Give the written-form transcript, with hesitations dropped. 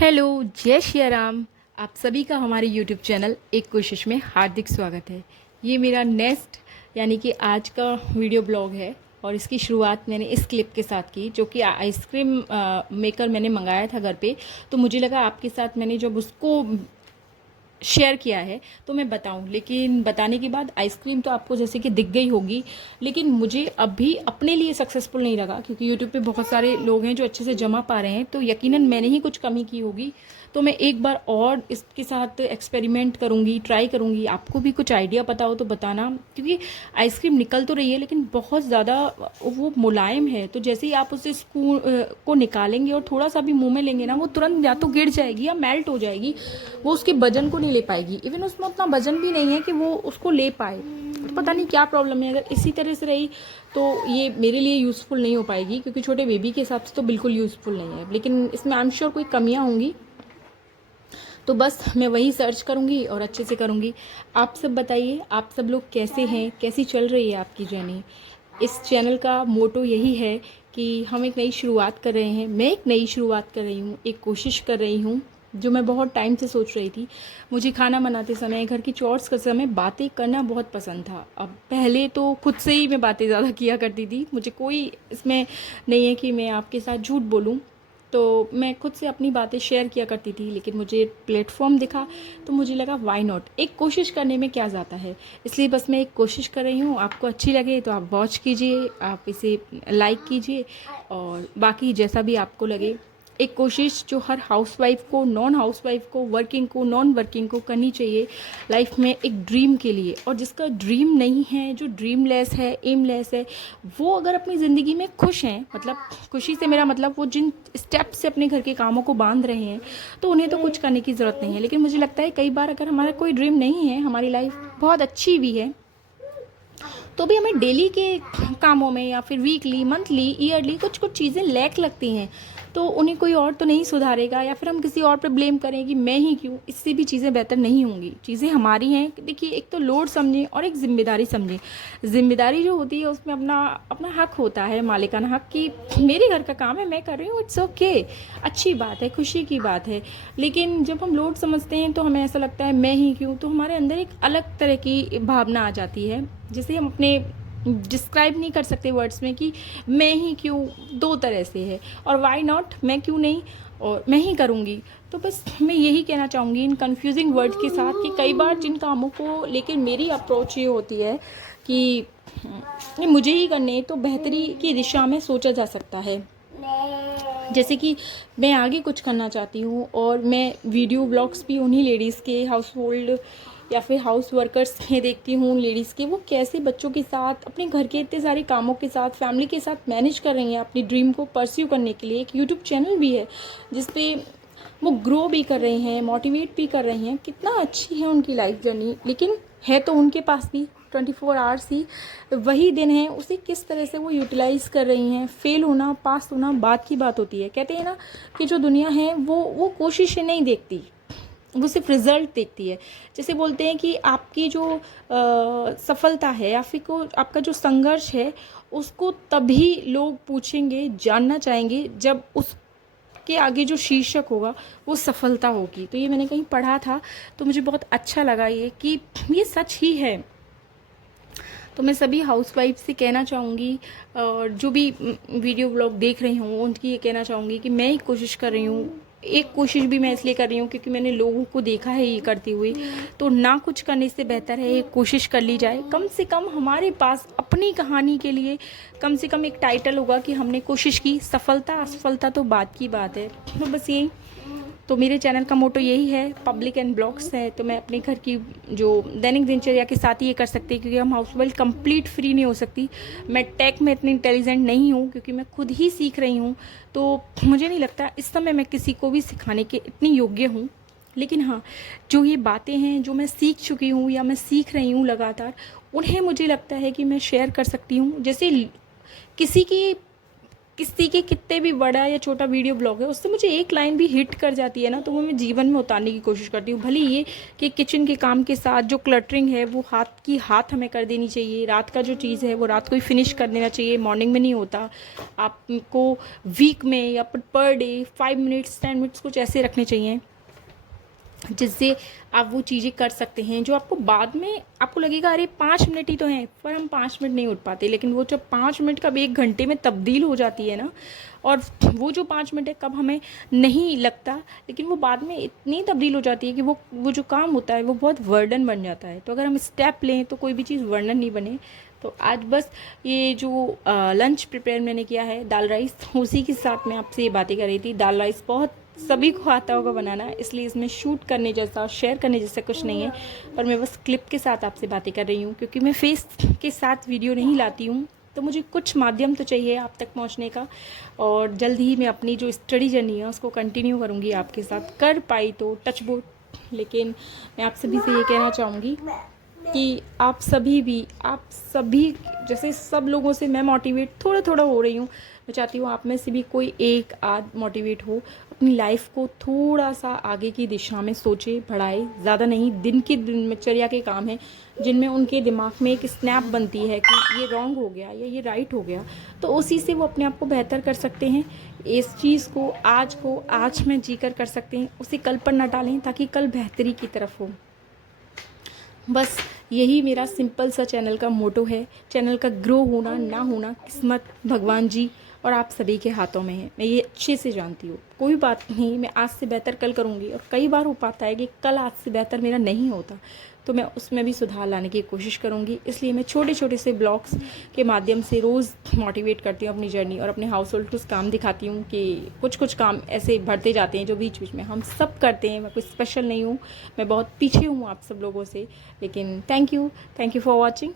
Hello, जय श्री राम। आप सभी का हमारे यूट्यूब चैनल एक कोशिश में हार्दिक स्वागत है। ये मेरा नेक्स्ट यानी कि आज का वीडियो ब्लॉग है और इसकी शुरुआत मैंने इस क्लिप के साथ की जो कि आइसक्रीम मेकर मैंने मंगाया था घर पे। तो मुझे लगा आपके साथ मैंने जब उसको शेयर किया है तो मैं बताऊं, लेकिन बताने के बाद आइसक्रीम तो आपको जैसे कि दिख गई होगी, लेकिन मुझे अभी अपने लिए सक्सेसफुल नहीं लगा क्योंकि यूट्यूब पे बहुत सारे लोग हैं जो अच्छे से जमा पा रहे हैं, तो यकीनन मैंने ही कुछ कमी की होगी। तो मैं एक बार और इसके साथ एक्सपेरिमेंट करूंगी, ट्राई करूंगी। आपको भी कुछ आइडिया पता हो तो बताना, क्योंकि आइसक्रीम निकल तो रही है लेकिन बहुत ज़्यादा वो मुलायम है। तो जैसे ही आप उसे स्पून को निकालेंगे और थोड़ा सा भी मुंह में लेंगे ना, वो तुरंत या तो गिर जाएगी या मेल्ट हो जाएगी। वो उसके वजन को नहीं ले पाएगी। इवन उसमें उतना वजन भी नहीं है कि वो उसको ले पाए। पता नहीं क्या प्रॉब्लम है। अगर इसी तरह से रही तो ये मेरे लिए यूज़फुल नहीं हो पाएगी, क्योंकि छोटे बेबी के हिसाब से तो बिल्कुल यूज़फुल नहीं है। लेकिन इसमें आई एम श्योर कोई कमियां होंगी, तो बस मैं वही सर्च करूँगी और अच्छे से करूँगी। आप सब बताइए, आप सब लोग कैसे हैं, कैसी चल रही है आपकी जर्नी। इस चैनल का मोटो यही है कि हम एक नई शुरुआत कर रहे हैं। मैं एक नई शुरुआत कर रही हूँ, एक कोशिश कर रही हूँ जो मैं बहुत टाइम से सोच रही थी। मुझे खाना बनाते समय, घर की चॉर्स करते समय बातें करना बहुत पसंद था। अब पहले तो खुद से ही मैं बातें ज़्यादा किया करती थी। मुझे कोई इसमें नहीं है कि मैं आपके साथ झूठ बोलूँ, तो मैं खुद से अपनी बातें शेयर किया करती थी। लेकिन मुझे प्लेटफॉर्म दिखा तो मुझे लगा व्हाई नॉट, एक कोशिश करने में क्या जाता है। इसलिए बस मैं एक कोशिश कर रही हूँ। आपको अच्छी लगे तो आप वॉच कीजिए, आप इसे लाइक कीजिए, और बाकी जैसा भी आपको लगे। एक कोशिश जो हर हाउसवाइफ को, नॉन हाउसवाइफ को, वर्किंग को, नॉन वर्किंग को करनी चाहिए लाइफ में एक ड्रीम के लिए। और जिसका ड्रीम नहीं है, जो ड्रीमलेस है, एमलेस है, वो अगर अपनी ज़िंदगी में खुश हैं, मतलब खुशी से मेरा मतलब वो जिन स्टेप से अपने घर के कामों को बांध रहे हैं, तो उन्हें तो कुछ करने की ज़रूरत नहीं है। लेकिन मुझे लगता है कई बार अगर हमारा कोई ड्रीम नहीं है, हमारी लाइफ बहुत अच्छी भी है, तो भी हमें डेली के कामों में या फिर वीकली, मंथली, ईयरली कुछ कुछ चीज़ें लैक लगती हैं। तो उन्हें कोई और तो नहीं सुधारेगा, या फिर हम किसी और पे ब्लेम करें कि मैं ही क्यों। इससे भी चीज़ें बेहतर नहीं होंगी। चीज़ें हमारी हैं। देखिए, एक तो लोड समझें और एक जिम्मेदारी समझें। जिम्मेदारी जो होती है उसमें अपना अपना हक होता है, मालिकाना हक, कि मेरे घर का काम है, मैं कर रही हूँ, इट्स ओके, अच्छी बात है, खुशी की बात है। लेकिन जब हम लोड समझते हैं तो हमें ऐसा लगता है मैं ही क्यों, तो हमारे अंदर एक अलग तरह की भावना आ जाती है जिसे हम अपने डिस्क्राइब नहीं कर सकते वर्ड्स में, कि मैं ही क्यों दो तरह से है, और वाई नॉट, मैं क्यों नहीं, और मैं ही करूँगी। तो बस मैं यही कहना चाहूँगी इन कंफ्यूजिंग वर्ड्स के साथ, कि कई बार जिन कामों को लेकर मेरी अप्रोच ये होती है कि नहीं, मुझे ही करने, तो बेहतरी की दिशा में सोचा जा सकता है। जैसे कि मैं आगे कुछ करना चाहती हूँ और मैं वीडियो ब्लॉग्स भी उन्हीं लेडीज़ के, हाउस होल्ड या फिर हाउस वर्कर्स में देखती हूँ लेडीज़ के, वो कैसे बच्चों के साथ, अपने घर के इतने सारे कामों के साथ, फैमिली के साथ मैनेज कर रही हैं अपनी ड्रीम को परस्यू करने के लिए। एक यूट्यूब चैनल भी है जिसपे वो ग्रो भी कर रहे हैं, मोटिवेट भी कर रही हैं। कितना अच्छी है उनकी लाइफ जर्नी। लेकिन है तो उनके पास भी 24 आवर्स ही वही दिन है, उसे किस तरह से वो यूटिलाइज़ कर रही हैं। फेल होना, पास होना बात की बात होती है। कहते हैं ना कि जो दुनिया है वो कोशिशें नहीं देखती, वो सिर्फ रिजल्ट देखती है। जैसे बोलते हैं कि आपकी जो सफलता है या फिर को आपका जो संघर्ष है, उसको तभी लोग पूछेंगे, जानना चाहेंगे, जब उसके आगे जो शीर्षक होगा वो सफलता होगी। तो ये मैंने कहीं पढ़ा था, तो मुझे बहुत अच्छा लगा ये, कि ये सच ही है। तो मैं सभी हाउसवाइफ से कहना चाहूँगी, और जो भी वीडियो ब्लॉग देख रही हूँ उनकी ये कहना चाहूँगी कि मैं ही कोशिश कर रही हूँ। एक कोशिश भी मैं इसलिए कर रही हूँ क्योंकि मैंने लोगों को देखा है ये करती हुई। तो ना कुछ करने से बेहतर है एक कोशिश कर ली जाए। कम से कम हमारे पास अपनी कहानी के लिए कम से कम एक टाइटल होगा कि हमने कोशिश की। सफलता असफलता तो बात की बात है। तो बस यही। तो मेरे चैनल का मोटो यही है, पब्लिक एंड ब्लॉग्स है। तो मैं अपने घर की जो दैनिक दिनचर्या के साथ ही ये कर सकती क्योंकि हम हाउसवाइफ कंप्लीट फ्री नहीं हो सकती। मैं टेक में इतनी इंटेलिजेंट नहीं हूँ क्योंकि मैं खुद ही सीख रही हूँ। तो मुझे नहीं लगता इस समय मैं किसी को भी सिखाने के इतनी योग्य हूँ। लेकिन हाँ, जो ये बातें हैं जो मैं सीख चुकी हूँ या मैं सीख रही हूँ लगातार, उन्हें मुझे लगता है कि मैं शेयर कर सकती हूँ। जैसे किसी की किसी के कितने भी बड़ा या छोटा वीडियो ब्लॉग है उससे मुझे एक लाइन भी हिट कर जाती है ना, तो वो मैं जीवन में उतारने की कोशिश करती हूँ। भले ये कि किचन के काम के साथ जो क्लटरिंग है वो हाथ हमें कर देनी चाहिए, रात का जो चीज़ है वो रात को ही फिनिश कर देना चाहिए, मॉर्निंग में नहीं होता। आपको वीक में या पर डे 5 मिनट्स 10 मिनट्स कुछ ऐसे रखने चाहिए जिससे आप वो चीज़ें कर सकते हैं जो आपको बाद में आपको लगेगा अरे 5 मिनट ही तो हैं, पर हम 5 मिनट नहीं उठ पाते। लेकिन वो जब 5 मिनट कब 1 घंटे में तब्दील हो जाती है ना, और वो जो 5 मिनट है कब हमें नहीं लगता, लेकिन वो बाद में इतनी तब्दील हो जाती है कि वो जो काम होता है वो बहुत वर्डन बन जाता है। तो अगर हम स्टेप लें तो कोई भी चीज़ वर्डन नहीं बने। तो आज बस ये जो लंच प्रिपेयर मैंने किया है दाल राइस, उसी के साथ मैं आपसे ये बातें कर रही थी। दाल राइस बहुत सभी को आता होगा बनाना, इसलिए इसमें शूट करने जैसा शेयर करने जैसा कुछ नहीं है, पर मैं बस क्लिप के साथ आपसे बातें कर रही हूँ क्योंकि मैं फेस के साथ वीडियो नहीं लाती हूँ। तो मुझे कुछ माध्यम तो चाहिए आप तक पहुँचने का, और जल्द ही मैं अपनी जो स्टडी जर्नी है उसको कंटिन्यू करूँगी आपके साथ, कर पाई तो टच वुड। लेकिन मैं आप सभी से ये कहना चाहूँगी कि आप सभी जैसे सब लोगों से मैं मोटिवेट थोड़ा थोड़ा हो रही हूँ। मैं चाहती हूँ आप में से भी कोई एक आध मोटिवेट हो, अपनी लाइफ को थोड़ा सा आगे की दिशा में सोचे, बढ़ाए। ज़्यादा नहीं, दिन की दिनचर्या के काम हैं जिनमें उनके दिमाग में एक स्नैप बनती है कि ये रॉन्ग हो गया या ये राइट हो गया, तो उसी से वो अपने आप को बेहतर कर सकते हैं। इस चीज़ को आज में जीकर कर सकते हैं, उसे कल पर न टालें ताकि कल बेहतरी की तरफ हो। बस यही मेरा सिंपल सा चैनल का मोटो है। चैनल का ग्रो होना ना होना किस्मत, भगवान जी और आप सभी के हाथों में है, मैं ये अच्छे से जानती हूँ। कोई बात नहीं, मैं आज से बेहतर कल करूँगी, और कई बार हो पाता है कि कल आज से बेहतर मेरा नहीं होता, तो मैं उसमें भी सुधार लाने की कोशिश करूँगी। इसलिए मैं छोटे छोटे से ब्लॉग्स के माध्यम से रोज़ मोटिवेट करती हूँ अपनी जर्नी, और अपने हाउस होल्ड कुछ काम दिखाती हूँ कि कुछ काम ऐसे बढ़ते जाते हैं जो बीच बीच में हम सब करते हैं। मैं कोई स्पेशल नहीं हूँ, मैं बहुत पीछे हूँ आप सब लोगों से। लेकिन थैंक यू फॉर वॉचिंग।